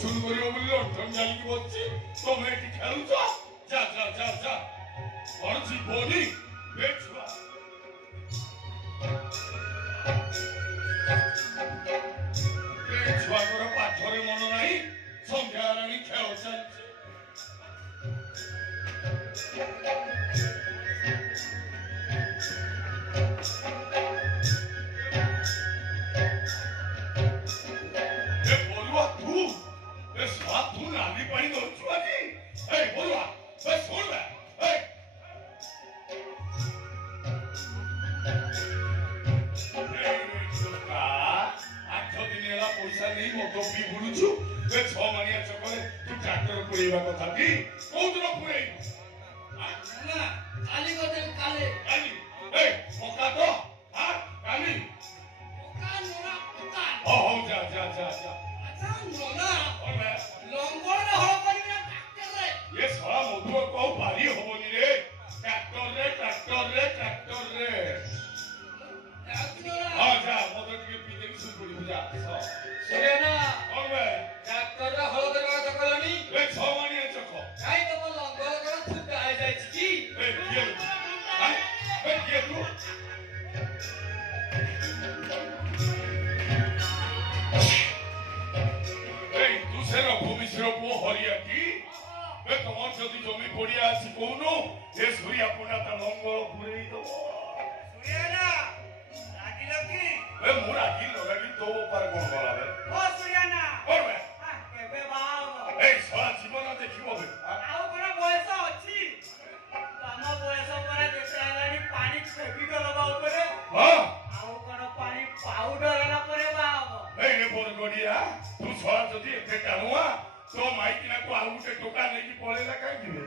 ଟ୍ୟୁସନ କରିବ ବୋଲି ଲଣ୍ଠନ ଜାଳିକି ବସିଛି ତମେ ଏଠି ଖେଳୁଛ ଯା ଯା ଯା ଯା କଣ ଯିବନି ଏ ଛୁଆ ଏ ଛୁଆଙ୍କର ପାଠରେ ମନ ନାହିଁ ସନ୍ଧ୍ୟା ହେଲାଣି ଖେଳ ଚାଲିଛି तू नाली पानी दौड़ू आजी बोलवा सुन ले 8 दिन है पैसा नहीं मत पी बुलुचु 6 मानिया चक्कर तू ट्रैक्टर पुरेवा कथा कि कोदिन पुरेई ना काली कोते काले काली मौका तो हां काली मौका नोरा पता हो जा जा जा जा अच्छा नोना और मैं लंगोर हळ करिना ट्रैक्टर रे ये साला मधुर को भारी होबनी रे ट्रैक्टर रे हां जा मधुर के पीछे सुन पड़ी जा सुने ना और मैं ट्रैक्टर रे हळ करवा तो कलनी ए 6 मानिया चको काई तो लंगोर कर छुट्टा आ जाय छी ए ये तू दूसरा भूमिश्र पुओ हरिया की তোমার যদি জমি পড়িয়া আছে কোন এ সূর্যা পোনা তা লঙ্গল পুরেই দব সূর্যা না লাগিল কি এ মোরা কি লাগি তো পার কোন বলাবে ও সূর্যা না করবে কেবে বাও এই সারা জীবন দেখিব আও কোন বয়স আছে তম বয়স পরে যেতে হেলানি পানি ফেকি গলবা উপরে হ্যাঁ আও কোন পানি পাউডার না পরে বাও এই রে বল গডিয়া तू छड़ा जदी एते टाणुआ तो माइकिना को आउ के टोका नै कि पळेला काई दिबे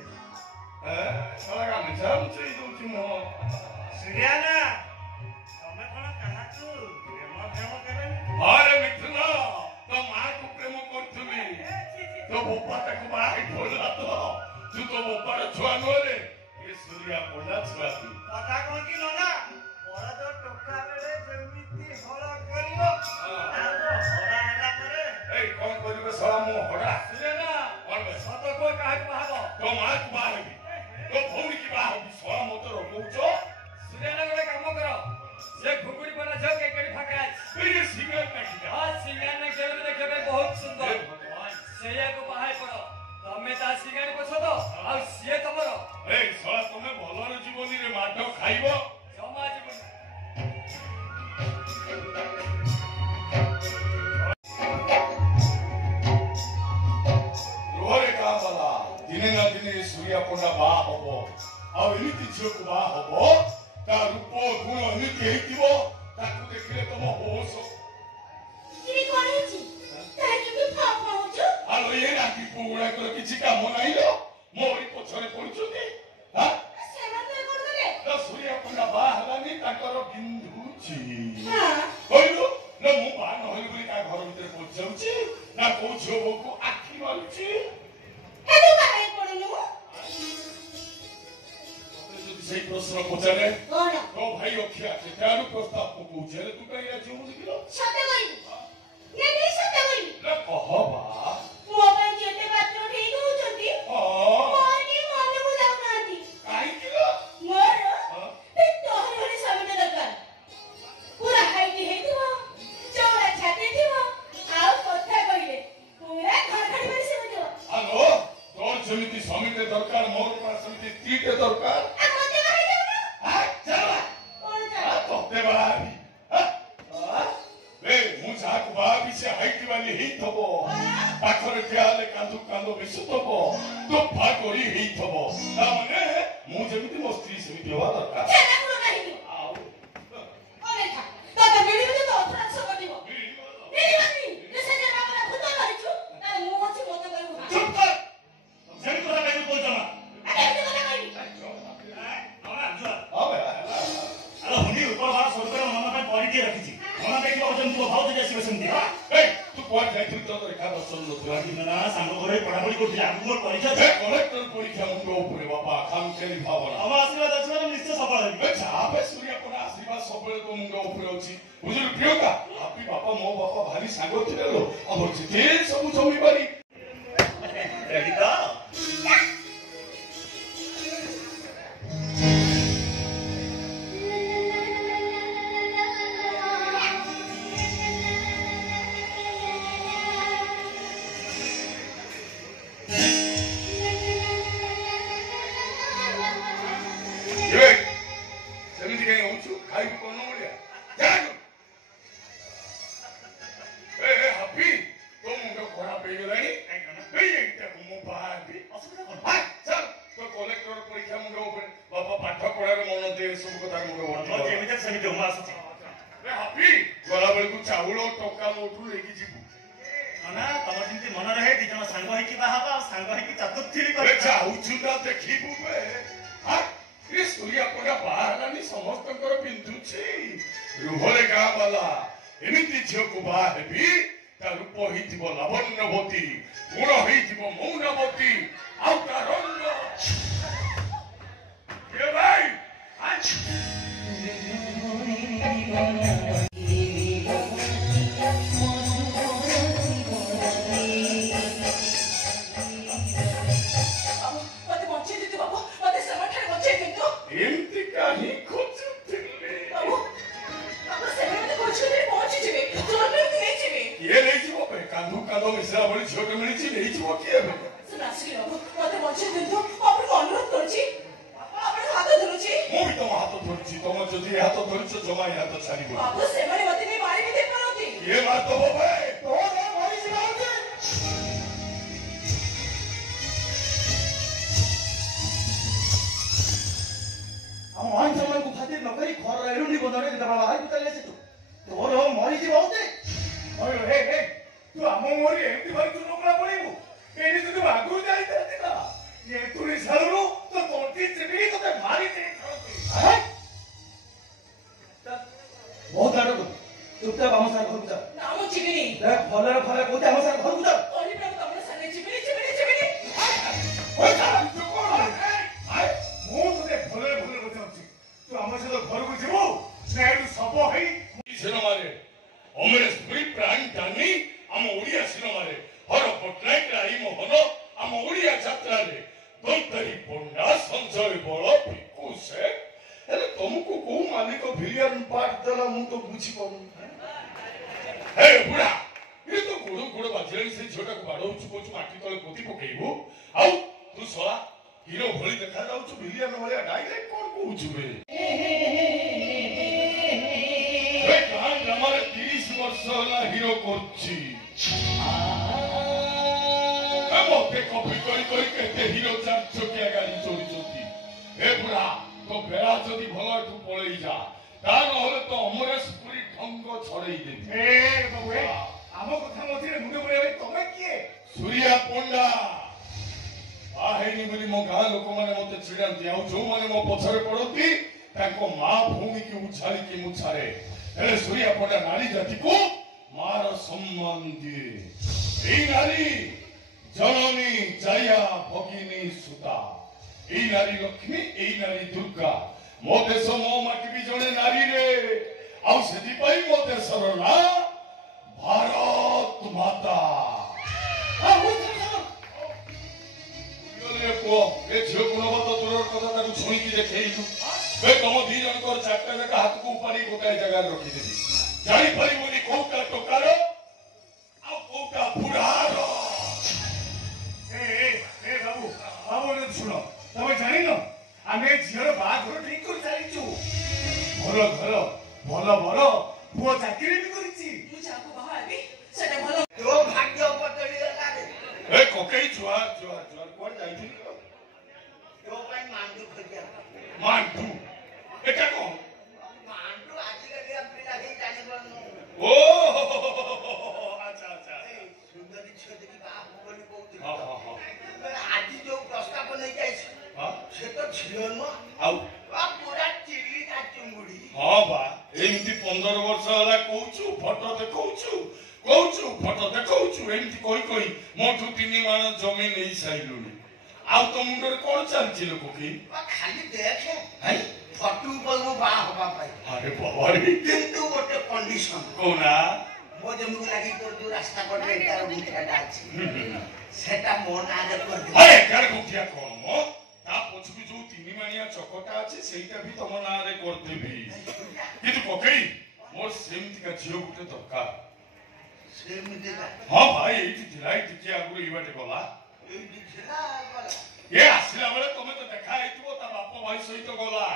साला का मिछाम छै दोछि मो सुरियाना तमे कोन कहा तू प्रेम करे अरे मिथुना तो मां को प्रेम करथुली तो बोपा ताको बाई बोला तो तू तो बोपा रे छुआ नो रे ए सूर्या बोला छुआ तू पता कोन कि नोना बड़ा तो टोका बेले जेमिति हला करियो कौन करिवे साला मो हडा सुने ना और सत को काहे को बाहबो तो मां को बाहबी तो भौरी की बाहबी साला मो तो रोकौचो सुने ना गले काम करो से घुगुरी बना जग के केड़ी फाका अछि ये सिंगल काटी हां सिंगल ने केले देखेबे बहुत सुंदर भगवान सेया को बाहाय पड़ो तमे ता सिंगल को छतो आ सिए तमरो ए साला तमे भलर जीवनी रे माठो खाइबो जमा जीवन दिने ना दिने सूर्या पोंडा बा हबो आ एमिति झियो को बा हबो ता रूप गुण एमिति हेतिबो ताकु देखिले तम होश कि कोनी छी ताकि भी फाप होचो आलो ये राती पुगुडा कर किछि काम नाही लो मोरी पछरे पडुछुती हां सेना तो कोन करे तो सूर्या पोंडा बा हलानी ताकर बिंदु छी हां होइलो न मु बा न होई बोली का घर भीतर पहुंच जाउची ना को झियो को आखी मारुची हेदु काहे पडनु से प्रश्न पचारे कोन तो भाई रखिया के तारु प्रस्ताव को पूछले तू कहि आ जेउ दिलो सत्य कहि ने नहीं सत्य कहि ल कहबा मो पे जेते बात ठेई हो जति हां मानी मन को जाउ नाती काई किलो मोर ते तोहर वाली सामने दरकार पूरा हाइट हेतिबो चौड़ा छाती दिबो आ कथा कहिले पूरा घर खड़ी बसी हो हेलो तोर समिति समिति दरकार मोर पर समिति तीटे दरकार आ मते भाई जाऊ ना आ चला कोन जा तोते बाबी ए मु जाक बाबी से हाइट वाली ही थबो पाखरे थियाले कांदु कांदो बिसुतबो तो भागोरी ही थबो ता माने मु जेमिति मो स्त्री समिति होवा दरकार चला कोन नाही आउ ओरे था तो मिली मिली तो अथरा सब दिबो मिली मिली जैसे जे बाबा भूत मारिछु ता मु होछि मते कहू चुप कर सेन को कहू बोल जमा अरे एते কথা कहि हमरा जो अबे अरे हुनी ऊपर बार सरकार मन पे पड़ी के रखी छी मन देखिबो जन तू भाव दे जासी बसंती ए तू कोन जाइथि तो रेखा दर्शन लो तू आदि ना सांग घरे पढापढी करथि आगु मोर परीक्षा ए कलेक्टर परीक्षा मुंडो उपरे बाबा काम केली भावना हम आशीर्वाद अछि हम निश्चय सफल हेबे छाबे सूर्य कोन आशीर्वाद सबले तो मुंडो उपरे अछि बुझिल प्रियंका आपी बापा मो बापा भारी सांग थिले लो अब जेते सब जमी बारी କେତେ ସେମିତି ମୁଁ ଆସୁଛି। ହାପି ଗଲା ବେଳକୁ ଚାଉଳ ଟଙ୍କା ମୋଠୁ ନେଇକି ଯିବୁ। ନା ତମର ଯେମିତି ମନେ ରହେ ଦି ଜଣ ସାଙ୍ଗ ହେଇକି ବାହା ହବା ଆଉ ସାଙ୍ଗ ହେଇକି ଚତୁର୍ଥୀ ଯାଉଛୁ ନା ଦେଖିବୁ ସୂର୍ୟା ପଣ୍ଡା ବାହା ହେଲାନି ସମସ୍ତଙ୍କର ପିନ୍ଧୁଛି। ରୁହରେ ଗାଁ ବାଲା ଏମିତି ଝିଅକୁ ବାହା ହେବି ତା ରୂପ ହେଇଥିବ ଲାବଣ୍ୟବତୀ, ଗୁଣ ହେଇଥିବ ମୌନବତୀ, ଆଉ ତା ରଙ୍ଗ ଭାଇ ଏମିତି କାହିଁ ଖୋଜୁଥିଲେ? କିଏ ନେଇଯିବ କାନ୍ଧୁ କାନ୍ଧ ମିଶିଲା ଭଳି ଝିଅଟେ ମିଳିଛି, ନେଇଯିବ କିଏ? ମୁଁ ବି ତମ ହାତ ଧରୁଛି, ତମ ଯଦି ଏ ହାତ ଧରିଛ ଜମା ଏ ହାତ ଛାଡ଼ିବ। କିଏ ମାରିଦବ ଆମ ମାନ ସମ୍ମାନକୁ ଖାତିର ନ କରି ଘର ଏରୁଣ୍ଡି ବଦଳରେ ଯେତେବେଳେ ବାହାରକୁ ଚାଲି ଆସିଛୁ ତୋର ମରିଯିବ ତୁ ଆମ ମୁହଁରେ ଏମିତି ଭାରି ଚୁନୁକୁଳା ପଳେଇବୁ। ଏଇଠି ଯଦି ଆଗରୁ ଯାଇଥାନ୍ତି ନା ଏନ୍ତୁଳି ସାଳରୁ ତ ତଣ୍ଟି ଚିପିକି ତତେ ମାରି ଦେଇଥାନ୍ତି। ବହୁତ ଆଡକୁ ଚୁପଚାପ ଆମ ସାଙ୍ଗେ ଘରକୁ ଯା। ଭଲରେ ଭଲରେ କହୁଛି ଆମ ସାଙ୍ଗେ ଘରକୁ ଯା। ମୁଁ ତତେ ଭଲରେ ଭଲରେ ପଚାରୁଛି, ତୁ ଆମ ସହିତ ଘରକୁ ଯିବୁ ନା ଏଠୁ ଶବ ହେଇ ସିନେମାରେ ଅମରେଶ ପୁରୀ ପ୍ରାଣ ଟାଣି ଆମ ଓଡିଆ ସିନେମାରେ ହର ପଟ୍ଟନାୟକ ରାଇ ମୋହନ ଆମ ଓଡିଆ ଯାତ୍ରାରେ ଦନ୍ତରୀ ପଣ୍ଡା ସଞ୍ଜୟ ବଳ ପିକୁ ସେ ହେଲେ ତମକୁ କୋଉ ମାଲିକ ଭିଲିଆନ ପାଠ ଦେଲା ମୁଁ ତ ବୁଝିପାରୁନି। ହେ ବୁଢା ଏ ତ ଗୋଡ ବାଜିଲାଣି ସେ ଝିଅଟାକୁ ବାଡଉଛୁ କହୁଛୁ ମାଟି ତଳେ ପୋତି ପକେଇବୁ, ଆଉ ତୁ ଶଳା ହିରୋ ଭଳି ଦେଖାଯାଉଛୁ ଭିଲିଆନ ଭଳିଆ ଡାଇରେକ୍ଟ କଣ କହୁଛୁ ବେ? ଗାଁ ଗ୍ରାମରେ 30 ବର୍ଷ ହେଲା ହିରୋ କରୁଛି, ମତେ କପି କରି କରି କେତେ ହିରୋ 4 ଚକିଆ ଗାଡି ଚଢୁଛନ୍ତି। ଏ ବୁଢା ତୋ ବେଳା ଯଦି ଭଲ ଏଠୁ ପଳେଇ ଯା, ତା ନହେଲେ ତ ଅମରେଶ ପୁରୀ ଢଙ୍ଗ ଛଡେଇ ଦେବି। ଆମ କଥା ମଝିରେ ମୁଣ୍ଡ ପୁରେଇବେ ତମେ କିଏ? ସୂର୍ୟା ପଣ୍ଡା ବାହେନି ବୋଲି ମୋ ଗାଁ ଲୋକମାନେ ମତେ ଚିଡାନ୍ତି, ଆଉ ଯୋଉମାନେ ମୋ ପଛରେ ପଡନ୍ତି ତାଙ୍କ ମା ଭଉଣୀକି ଉଛାଳିକି ମୁଁ ଛାଡେ। ହେଲେ ସୂର୍ୟା ପଣ୍ଡା ନାରୀ ଜାତିକୁ ମାର ସମ୍ମାନ ଦିଏ। ଏଇ ନାରୀ ଜନନୀ ଜାୟା ଭଗିନୀ ସୁତା, ଏଇ ନାରୀ ଲକ୍ଷ୍ମୀ, ଏଇ ନାରୀ ଦୁର୍ଗା। ମୋ ଦେଶ ମୋ ମାଟି ବି ଜଣେ ନାରୀରେ, ଆଉ ସେଥିପାଇଁ ମୋ ଦେଶର ନାଁ ଭାରତ ମାତା। ପୁଅ ଏ ଝିଅ ଗୁଣବ ତ ଦୂରର କଥା, ତାକୁ ଛୁଇଁକି ଦେଖେଇଛୁ। ତମ ଦି ଜଣଙ୍କର 4ଟା ଯାକ ହାତକୁ ଉପାଡ଼ି ଗୋଟାଏ ଜାଗାରେ ରଖିଦେବି, ଜାଣିପାରିବୁନି କୋଉଟା ଟୋକାର ଆଉ କୋଉଟା ବୁଢାର। ବାବୁ ଶୁଣ, ତମେ ଜାଣିନ ଆମେ ଝିଅର ବାହାଘର ଠିକ କରି ଚାଲିଛୁ। ଭଲ ଘର, ଭଲ ବର, ପୁଅ ଚାକିରି ବି କରିଛି। କକେଇ ଜୁହାର ଜୁହାର ଜୁହାର କୁଆଡେ ଯାଇଥିଲି? ମାଣ୍ଡୁ ଏଟା କଣ? ଓ ଆଚ୍ଛା ଆଚ୍ଛା ସୁନ୍ଦରୀ ଝିଅ ଦେଖି ବାହା ହବ ବୋଲି କହୁଥିଲି। ଆଜି ଯୋଉ ପ୍ରସ୍ତାବ ନେଇକି ଆସିଛି ସେ ତ ଝିଅ ନୁହଁ, ଆଉ ପୁରା ଚିଲିକା ଚୁଙ୍ଗୁଡି। ହଁ ବା ଏମିତି 15 ବର୍ଷ ହେଲା କହୁଛୁ, ଫଟୋ ଦେଖଉଛୁ ଫଟୋ ଦେଖଉଛୁ, ଏମିତି କହି କହି ମୋଠୁ 3 ମାଣ ଜମି ନେଇ ସାଇଲୁଣି। ଆଉ ତ ମୁଣ୍ଡରେ କଣ ଚାଲିଛି ଲୋକ କି? ଖାଲି ଦେଖେ ଫଟୋ ଉପରକୁ ବାହା ହବା ପାଇଁ। ଆରେ ବାବାରେ, କିନ୍ତୁ ଗୋଟେ କଣ୍ଡିସନ। କହୁନା? ମୋ ଜମିକୁ ଲାଗି ତୋର ଯୋଉ ରାସ୍ତା କଡରେ ତାର ଗୁଣ୍ଠିଆଟା ଅଛି ସେଟା ମୋ ନାଁରେ କରିଦେବୁ। ଏଗାର ଗୁଣ୍ଠିଆ କଣ ମ, ତା ପଛକୁ ଯୋଉ 3 ମାଣିଆ ଚକଟା ଅଛି ସେଇଟା ବି ତମ ନାଁରେ କରିଦେବି। କିନ୍ତୁ ପକେଇ ମୋର ସେମିତିକା ଝିଅ ଗୋଟେ ଦରକାର। ହଁ ଭାଇ ଏଇଠି ଥିଲା, ଏଇ ଟିକେ ଆଗରୁ ଏଇ ବାଟେ ଗଲା। ଏ ଆସିଲା ବେଳେ ତମେ ତ ଦେଖା ହେଇଥିବ, ତା ବାପ ଭାଇ ସହିତ ଗଲା।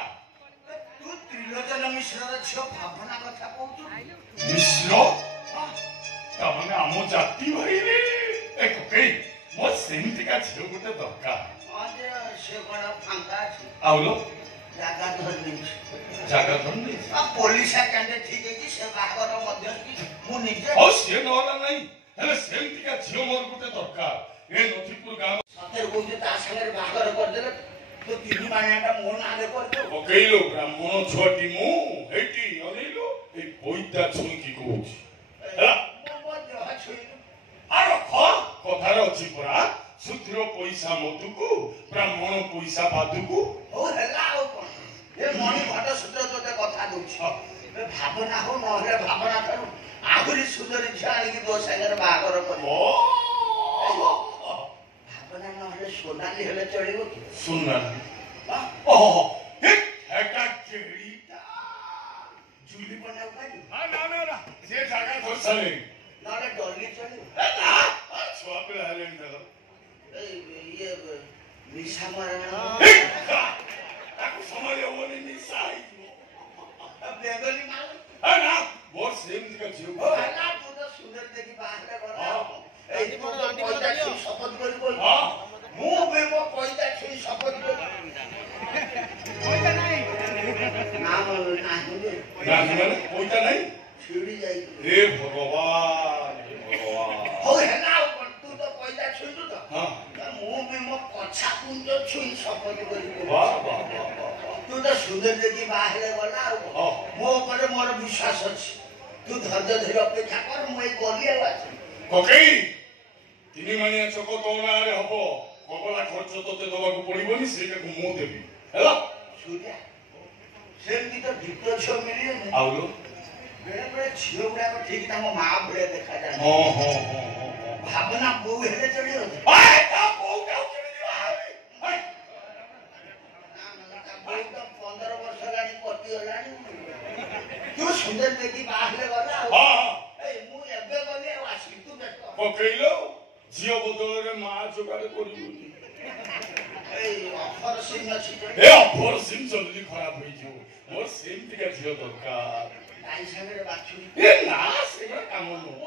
ତୁ ତ୍ରିଲୋଚନ ମିଶ୍ରର ଝିଅ ଭାବନା କଥା କହୁଛୁ? ମିଶ୍ର ତାମାନେ ଆମ ଜାତି ଭାଇରେ। ଏ କକେଇ ମୋର ସେମିତିକା ଝିଅ ଗୋଟେ ଦରକାର। ସେ କଣ ଫାଙ୍କା ଅଛି? ଆଉ ଲୋ ଜାଗା ଧରିନି ଜାଗା ଧରୁନି ପୋଲିସ କ୍ୟାଣ୍ଡେ ଠିକ ହେଇଛି ସେ ବାହାଘର ମଧ୍ୟ ମୁଁ ନିଜେ ଆଉ ସିଏ ନହେଲା ନାହିଁ ହେଲେ ସେମିତିକା ଝିଅ ମୋର ଗୋଟେ ଦରକାର ଏ ନଥିପୁର ଗାଁ ସତରେ କହୁଛି ତା ସାଙ୍ଗରେ ବାହାଘର କରିଦେଲେ ତୁ 3 ମାଣିଆଟା ମୋ ନାଁରେ କରିଦେବୁ ପକେଇଲୁ ବ୍ରାହ୍ମଣ ଛୁଆଟି ମୁଁ ଏଇଠି ଅନେଇଲୁ ଏଇ ପଇତା ଛୁଇଁକି କହୁଛି ହେଲା ମୋ ଦେହ ଛୁଇଁଲୁ ଆର କଥାରେ ଅଛି ପରା ଶୁଦ୍ର ପଇସା ମଧୁକୁ ବ୍ରାହ୍ମଣ ପଇସା ବାଦୁକୁ ହଉ ହେଲା ଆଉ କଣ ଏ ମଣି ଘଟ ସୂତ୍ର ତୋତେ କଥା ଦଉଛି ଭାବନା ହଉ ନହେଲେ ଭାବନା ଠାରୁ ଆହୁରି ସୁନ୍ଦରୀ ଝିଅ ଆଣିକି ତୋ ସାଙ୍ଗରେ ବାହାଘର କରିବ ଭାବନା ନହେଲେ ସୋନାଲି ହେଲେ ଚଳିବ କି ସୁନାଲି ହଁ? ଓହୋ ଏଟା କେଡ଼ିଟା ଝୁଲି ବନାଉ ପାରିବ ନା ସେ ଜାଗା ଧରସାଲେ ନହେଲେ ଡଲି ଚଳିବ ଛୁଆ ପିଲା ହେଲେଣି ତାର ଇଏ ନିଶା ମରଣ ତାକୁ ସମ୍ଭାଳି ହବନି ନିଶା ହେଇଯିବ ବେଙ୍ଗଲି ମାଲ ନା ମୋର ସେମିତିକା ଝିଅ ଓ ହେଲା ତୁ ତ ସୁନ୍ଦର ଦେଖି ବାହାଘର କର ଏଇ ପଇତା ଛୁଇଁ ଶପଥ କରିବ ମୁଁ ବି ମୋ ପଇତା ଛୁଇଁ ଶପଥ କରିବି ନାହିଁ ମାନେ ପଇସା ନାହିଁ ଛିଡ଼ି ଯାଇ ହେ ଭଗବାନ ହଉ ହେଲା ଆଉ କଣ ତୁ ତ ପଇତା ଛୁଇଁଲୁ ତ ହଁ ମୁଁ ବି ମୋ କଛା କୁଞ୍ଜ ଛୁଇଁ ଶପଥ କରିବି ବାଃ ବାଃ ବାଃ ତୁ ତ ସୁନ୍ଦର ଦେଖି ବାହା ହେଲେ ଗଲା ଆଉ ହଁ। ମୋ ଉପରେ ମୋର ବିଶ୍ୱାସ ଅଛି ତୁ ଧୈର୍ଯ୍ୟ ଧରି ଅପେକ୍ଷା କର ମୁଁ ଏଇ ଗଲି ଆଉ ଆସିବି କକେଇ 3 ମାଣିଆ ଛକ ତୋ ନାଁରେ ହବ କବଳା ଖର୍ଚ୍ଚ ତୋତେ ଦବାକୁ ପଡିବନି ସେଇଟାକୁ ମୁଁ ଦେବି ହେଲା ସୂର୍ୟା ସେମିତି ତ ଢିପ ଝିଅ ମିଳିବନି ଆଉ ବେଳେ ବେଳେ ଝିଅ ଗୁଡାକ ଠିକ ତାଙ୍କ ମା ଭଳିଆ ଦେଖାଯାଏ ହଁ ହଁ ହଁ ଭାବନା ବୋଉ ହେଲେ ଚଳିବ କି? ହଁ ବୋଉ ତ 15 ବର୍ଷ ହେଲାଣି କଟିଗଲାଣି ତୁ ସୁନ୍ଦର ଦେଖି ବାହାରିଲେ ଗଲା ଆଉ ଏଇ ମୁଁ ଏବେ ଗଲି ଆଉ ଆସିବି ତୁ ବ୍ୟସ୍ତ ପକେଇଲ ଝିଅ ବଦଳରେ ମା ଯୋଗାଡ଼ କରିବୁନି ଏଇ ଅଫର ସିନ୍ ଅଛି ଏ ଅଫର ସିମ୍ ଜଲ୍ଦି ଖରାପ ହେଇଯିବ ମୋର ସେମିତିକା ଝିଅ ଦରକାର ଗାଈ ସାଙ୍ଗରେ ବାଛୁରୀ ଏ ନା ସେଗୁଡ଼ା କାମ ନୁହଁ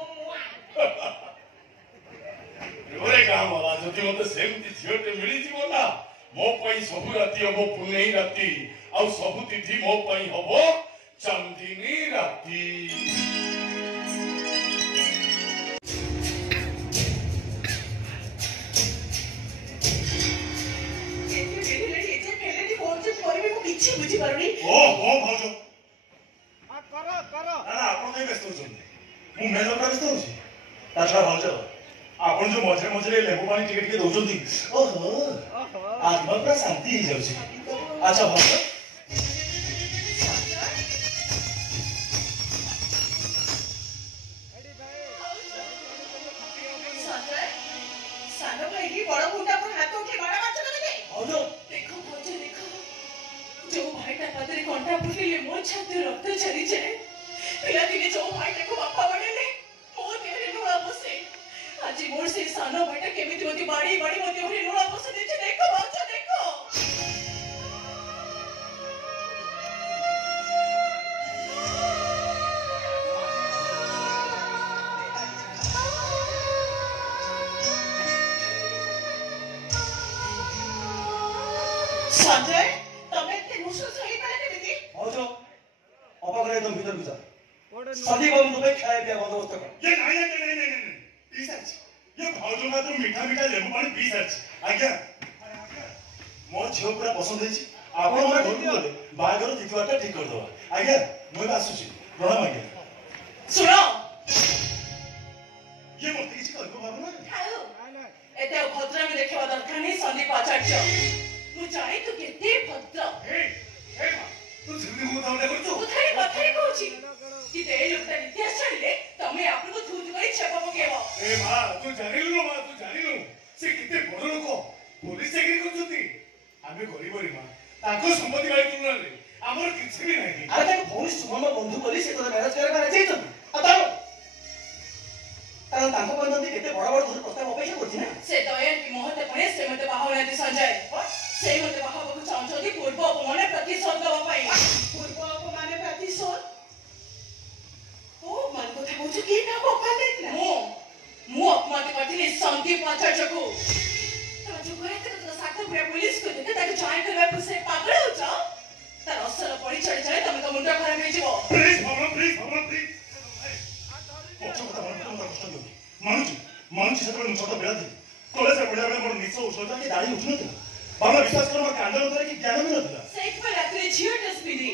ଘରେ କାମ ହେଲା ଯଦି ମତେ ସେମିତି ଝିଅଟେ ମିଳିଯିବ ନା ମୋ ପାଇଁ ସବୁ ରାତି ହବ ପୁନେଇ ରାତି ଆଉ ସବୁ ତିଥି ମୋ ପାଇଁ ହବ ଚାନ୍ଦିନୀ ରାତି କିଛି ବୁଝିପାରୁନି ଓହୋ ଭାଉଜ ଆପଣ କାହିଁ ବ୍ୟସ୍ତ ହଉଛନ୍ତି ମୁଁ ମେନ୍ ଉପରେ ବ୍ୟସ୍ତ ହଉଛି ତା ଛଡା ଭାଉଜ ଆପଣ ଯୋଉ ମଝିରେ ମଝିରେ ଲେମ୍ବୁ ପାଣି ଟିକେ ଟିକେ ଦଉଛନ୍ତି ଓହୋ ଆତ୍ମା ପୁରା ଶାନ୍ତି ହେଇଯାଉଛି ଆଚ୍ଛା ଭାଉଜ ସାନ ଭାଇକି ବଡ ଭଉଣୀ ଆପଣ ହାତ ଉଠେଇ ବାଡା ମାଛ କରିବେ ଭାଉଜ ଦେଖ ଭାଉଜ ଦେଖ ଯୋଉ ଭାଇଟା ପାଦରେ କଣ୍ଟା ଫୁଟିଲେ ମୋ ଛାତି ରକ୍ତ ଛାଡିଯାଏ ପିଲାଦିନେ ଯୋଉ ଭାଇଟାକୁ ବାପା ବାଡେଇଲେ ମୋ ଦେହରେ ଲୁଣ ବସେ ଆଜି ମୋର ସେଇ ସାନ ଭାଇଟା କେମିତି ମତେ ବାଡେଇ ବାଡେଇ ମୋ ଦେହରେ ଲୁଣ ବସେ ଦେଇଛି ଦେଖ ଭାଉଜ ଦେଖ ସଞ୍ଜୟ ତମେ ଏତେ ନିଶ୍ୱାସ ହେଇପାରିଲେ କେମିତି ଭାଉଜ ଅପାଘରେ একদম ଭିତରକୁ ଯା ସନ୍ଧି ବାବୁଙ୍କ ପାଇଁ ଖାଇବା ପିଇବା ବନ୍ଦୋବସ୍ତ କର ये नहीं पी सारी ये भाउज मात्र मीठा मीठा लेबू पानी पी सारी आज्ञा मो झील पूरा पसंद है आपण घर को गले बाहागर तिथिवारटा ठीक कर दवा आज्ञा मुझे आसुची प्रणाम आज्ञा ଶୁଣ ये मत किसी कर भावना ଥାଉ ଏତେ ଭଦ୍ରାମି ଦେଖିବା ଦରକାର ନାହିଁ ସନ୍ଦୀପ ଆଚାର୍ଯ୍ୟ ମୁଁ ଜାଣି ତୁ କେତେ ଭଦ୍ର ତୁ ସେମିତି ମୁଁ ତାହେଲେ କରୁଛୁ କଥାରେ କହୁଛି କିନ୍ତୁ ଏଇ ଲୋକଟା ଇତିହାସ ଛାଡ଼ିଲେ ତମେ ଆପଣଙ୍କୁ ଧୁ ଧୁ କରି ଛେପ ପକେଇବ ଏ ମା ତୁ ଜାଣିଲୁ ମା ତୁ ଜାଣିଲୁ ସେ କେତେ ବଡ ଲୋକ ପୋଲିସ ଚାକିରି କରୁଛନ୍ତି ଆମେ ଗରିବରୀ ମା ତାଙ୍କ ସମ୍ପତ୍ତି ଗାଳି ତୁଳନାରେ ଆମର କିଛି ବି ନାହିଁ ଆରେ ତାଙ୍କ ଭଉଣୀ ସୁମନ ବନ୍ଧୁ ବୋଲି ସେ ତୋତେ ମ୍ୟାରେଜ କରିବା ପାଇଁ ରାଜି ହେଇଛନ୍ତି ଆଉ ତାର କାରଣ ତାଙ୍କ ପାଇଁ ଯଦି କେତେ ବଡ ବଡ ଧରି ପ୍ରସ୍ତାବ ଅପେକ୍ଷା କରୁଛି ନା ସେ ଦୟାନ୍ତି ମହତେ ପୁଣି ସେ ମତେ ବାହା ହଉନାହାନ୍ତି ସଞ୍ଜୟ ସେ ମତେ ବାହା ହବାକୁ ଚାହୁଁଛନ୍ତି ପୂର୍ବ ଅପମାନ ପ୍ରତିଶୋଧ ଦେବା ପାଇଁ ପୂର୍ବ ଅପମାନ ପ୍ରତିଶୋଧ ଓ ମାନ କଥା କହୁଛୁ କିଏ କାହାକୁ ଅପମାନ ଦେଇଥିଲା ମୁଁ ଅପମାନ କରିଥିଲି ସନ୍ଦୀପ ଆଚାର୍ଯ୍ୟକୁ ତମେ ଯୋଉ କହିଥିଲେ ତ ସାତ ପୁରା ପୁଲିସକୁ ଦେତେ ତାକୁ ଜଏନ୍ କରିବାକୁ ସେ ପାଗଳ ହଉଛ ତାର ଅସଲ ପରିଚୟ ଜାଣି ତମେ ତ ମୁଣ୍ଡ ଖରାପ ହେଇଯିବ। ପ୍ଲିଜ ଭାବନା ପ୍ଲିଜ ପଛ କଥା ମତେ କଷ୍ଟ ଦିଅ ମାନୁଛି ସେତେବେଳେ ମୁଁ ଛୋଟ ପିଲା ଥିଲି କଲେଜରେ ପଢିଲା ବେଳେ ମୋର ନିଶ ଉଷୋଟା କି ଦାଢ଼ି ଉଠୁନଥିଲା ଭାବନା ବିଶ୍ୱାସ କର ମୋର କାଣ୍ଡ ନଥିଲା କି ଜ୍ଞାନ ବି ନଥିଲା ସେଇଥିପାଇଁ ରାତିରେ ଝିଅ ଡ୍ରେସ୍ ପିନ୍ଧି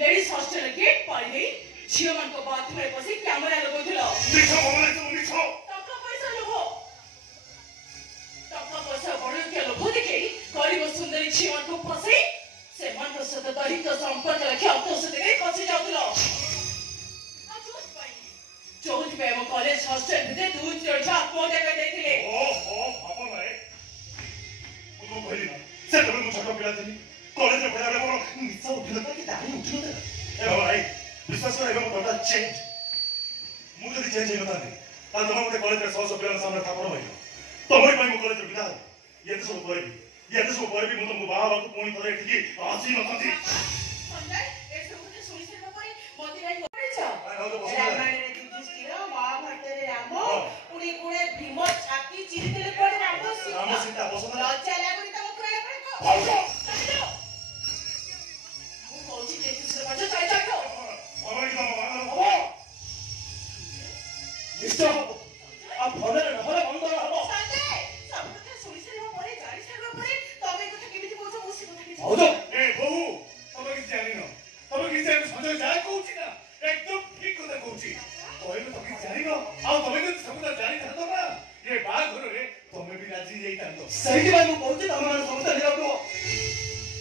ଲେଡିଜ ହଷ୍ଟେଲ ଗେଟ୍ ପାଳି ଦେଇ ଝିଅମାନଙ୍କ ବାଥରୁମରେ ବସି କ୍ୟାମେରା ଲଗଉଥିଲ। ମିଛ ଭାବନା ଏସବୁ ମିଛ ଟଙ୍କା ପଇସା ଲୋଭ ଟଙ୍କା ପଇସା ବଡଲୋକିଆ ଲୋଭ ଦେଖେଇ ଗରିବ ସୁନ୍ଦରୀ ଝିଅମାନଙ୍କୁ ଫସେଇ ସେମାନଙ୍କ ସହିତ ଦୈହିକ ସମ୍ପର୍କ ରଖି ଅନ୍ତଃସତ୍ତ୍ୱରେ ଖସି ଯାଉଥିଲ। ଯୋଉଥିପାଇଁ ଆମ କଲେଜ ହଷ୍ଟେଲ ଭିତରେ 2-3 ଜଣ ଆତ୍ମହତ୍ୟା କରିଦେଇଥିଲେ। ଭାବନା ମୁଁ କହିଲି ନା ସେତେବେଳେ ମୁଁ ଛୋଟ ପିଲା ଥିଲି କଲେଜରେ ପଢିଲା ବେଳେ ମୋର ନିଶ ଉଠୁନଥିଲା କି ଦାଢ଼ି ଉଠୁନଥିଲା ଏ ବାବା ଭାଇ ବିଶ୍ୱାସ କର ଏବେ ମୋ ଟୋଟାଲ ଚେଞ୍ଜ ମୁଁ ଯଦି ଚେଞ୍ଜ ହେଇନଥାନ୍ତି ତାହେଲେ ତମେ ମତେ କଲେଜରେ ଶହ ପିଲାଙ୍କ ସାମ୍ନାରେ ଥାପଡ଼ ମାରିବ ତମରି ପାଇଁ ମୁଁ କଲେଜରେ ବିଦା ହେଲି ଏତେ ସବୁ ପରେ ବି ମୁଁ ତମକୁ ବାହା ହେବାକୁ ପୁଣି ଥରେ ଏଠିକି ଆସିନଥାନ୍ତି ମହାଭାରତରେ ରାମ ପୁଣି ଗୁଣେ ଭୀମ ଛାତି ଚିରିଦେଲେ କୁଆଡେ ରାମ ସୀତା ଲଜ୍ଜା ଲାଗୁନି ତମ ପ୍ରାଣ ମୁଁ କହୁଛି ଯେ ତୁ ସେ ବାଜ ଚାଇ ଚାଇ ନିଶ୍ଚୟ ହବ ଆଉ ଭଲରେ ନହେଲେ ମନ୍ଦ ହବ ସବୁ କଥା ଶୁଣି ସାରିବା ପରେ ଜାଣି ସାରିବା ପରେ ତମେ କଥା କେମିତି କହୁଛ ମୁଁ ସେ କଥା କିଛି ଭାଉଜ ଏ ବୋହୁ ତମେ କିଛି ଜାଣିନ ସଞ୍ଜୟ ଯାହା କହୁଛି ନା ଏକଦମ ଠିକ କଥା କହୁଛି କହିଲେ ତମେ କିଛି ଜାଣିନ ଆଉ ତମେ ଯଦି ସବୁ କଥା ଜାଣିଥାନ୍ତ ନା ଏ ବାହାଘରରେ ତମେ ବି ରାଜି ଯାଇଥାନ୍ତ ସେଇଥିପାଇଁ ମୁଁ କହୁଛି ତମେ ମାନେ ସମସ୍ତେ ନିରାପଦ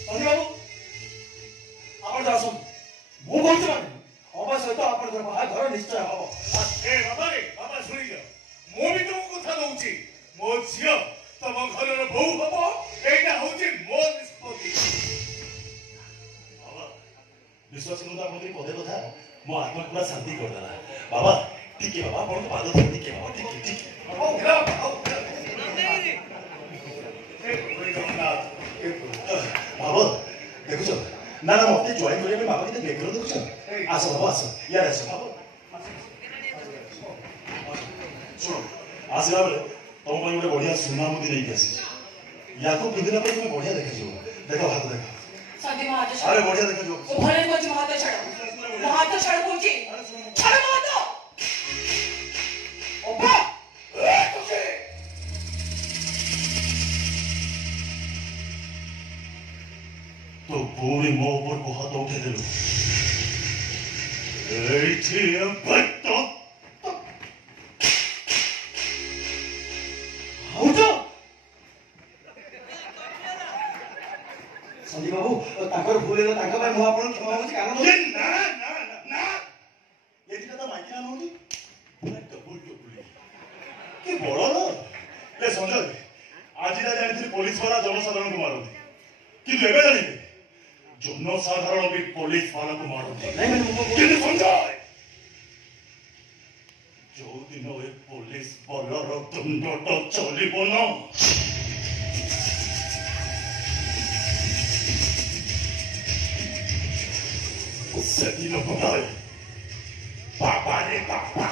ସନ୍ଧି ବାବୁ ଆପଣ ତ ଆସନ୍ତୁ ମୁଁ କହୁଛି ମାନେ ଅବା ସହିତ ଆପଣଙ୍କର ବାହାଘର ନିଶ୍ଚୟ ହବ ଏ ବାବା ଶୁଣିଯାଅ ମୁଁ ବି ତମକୁ କଥା ଦଉଛି ମୋ ଝିଅ ତମ ଘରର ବୋହୁ ହବ ଏଇଟା ହଉଛି ମୋ ନିଷ୍ପତ୍ତି ବିଶ୍ୱାସ କରନ୍ତୁ ଆପଣ ଯଦି ପଦେ କଥା ମୋ ଆତ୍ମା ପୁରା ଶାନ୍ତି କରିଦେଲା ବାବା ଟିକେ ବାବା ଆପଣଙ୍କ ପାଦ ଧର ଟିକେ ବାବା ଟିକେ ବାବା ଦେଖୁଛ ନା ମତେ ଜଏନ୍ କରିବା ପାଇଁ ବାବା କେତେ ବ୍ୟଗ୍ର ଦେଖୁଛ ଆସ ବାବା ଆସ ଇଆଡ଼େ ଆସ ବାବା ଶୁଣ ଆସିଲା ବେଳେ ତମ ପାଇଁ ଗୋଟେ ବଢିଆ ସୁନା ମୁଦି ନେଇକି ଆସିଛି ୟାକୁ ପିନ୍ଧିଲା ପରେ ତମେ ବଢିଆ ଦେଖାଯିବ ଦେଖ ହାତ ଦେଖ ସନ୍ଧି ମହାତ ଆରେ ବଢିଆ ଦେଖାଯିବ ଭଲେ କହୁଛି ମହାତ ଛାଡ କହୁଛି ଛାଡ ମହାତ ଅପା तो पूरी मोह पर को हाथ उठे दे लो ऐठी बत्तो ଭାଉଜ ସନ୍ଧି ବାବୁ ତାଙ୍କର ଭୁଲ ହେଲା ତାଙ୍କ ପାଇଁ ମୁଁ ଆପଣଙ୍କୁ କ୍ଷମା ମାଗୁଛି କାରଣ ये ना ये दिला तो माइकी ना होती पूरा डबल कि बड़ न ले संजय आज जा जानिथिली पुलिस वाला जनसाधारण को मारନ୍ତି କିନ୍ତୁ ଏବେ ଜାଣିବେ जनसाधारण भी पुलिस वाला को मारନ୍ତି କିନ୍ତୁ संजय जो दिन ए पुलिस बलर दंड चलिब न से दिन बताए बाबा रे बाबा